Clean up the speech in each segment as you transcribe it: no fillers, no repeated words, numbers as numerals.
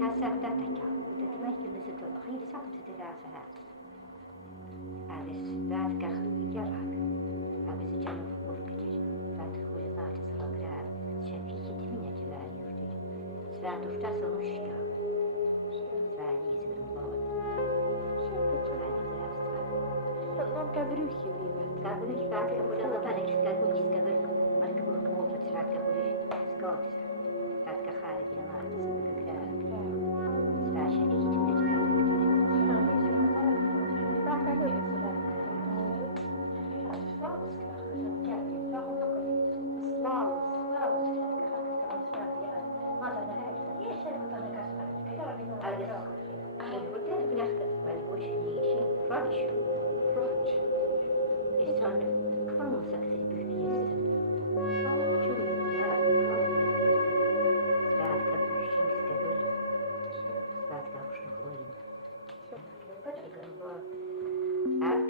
Kassattattaka, mutta mähkymyset on hiili sakset edessä hät. Äänes vätkah jarak. Äänes jano furkajir. Vätkah kuljetaati salogrää. Shafihit minäti väliuhti. Svätusta sanushka. Sväliisir vaan. Non kadruhje viimet. Kadruh vätkah kuljella panikska kujiska vörk. Marka muutlat vätkah kulj skaatisa. Vätkah haaribina laatisa begrää.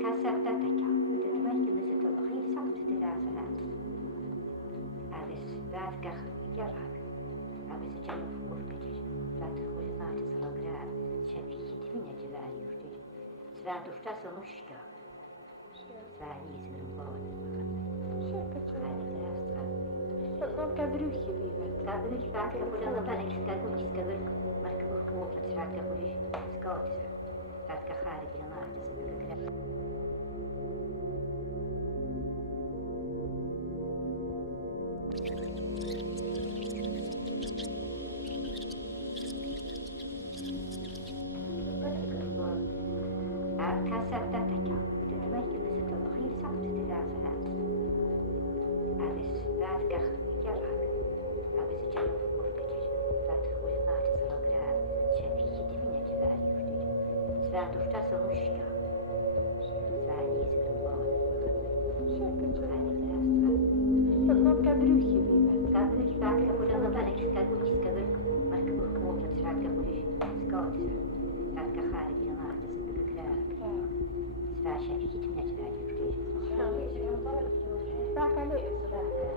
Kassattattaka, mutta mähkymyset on hiili sakset edessä hät. Äänes vätkah jarak. Äänes jano furkajir. Vätkah kuljetaati salogrää. Shafihit minäti väliuhti. Svätusta sanushka. Sväliisir vaan. Non kadruhje viimet. Kadruh vätkah kuljella panikska kujiska vörk. Marka muutlat vätkah kulj skaatisa. Vätkah haaribina laatisa begrää. Kassattattaka, mutta mähkymyset on hiili sakset edessä hät. Äänes vätkah jarak. Äänes jano furkajir. Vätkah kuljetaati salogrää. Shafihit minäti väliuhti. Svätusta sanushka. Sväliisir vaan. Non kadruhje viimet. Kadruh vätkah kuljella panikska kujiska vörk. Marka muutlat vätkah kulj skaatisa. Vätkah haaribina laatisa begrää. Sväshafihit minäti väliuhti. Väkä leesrää.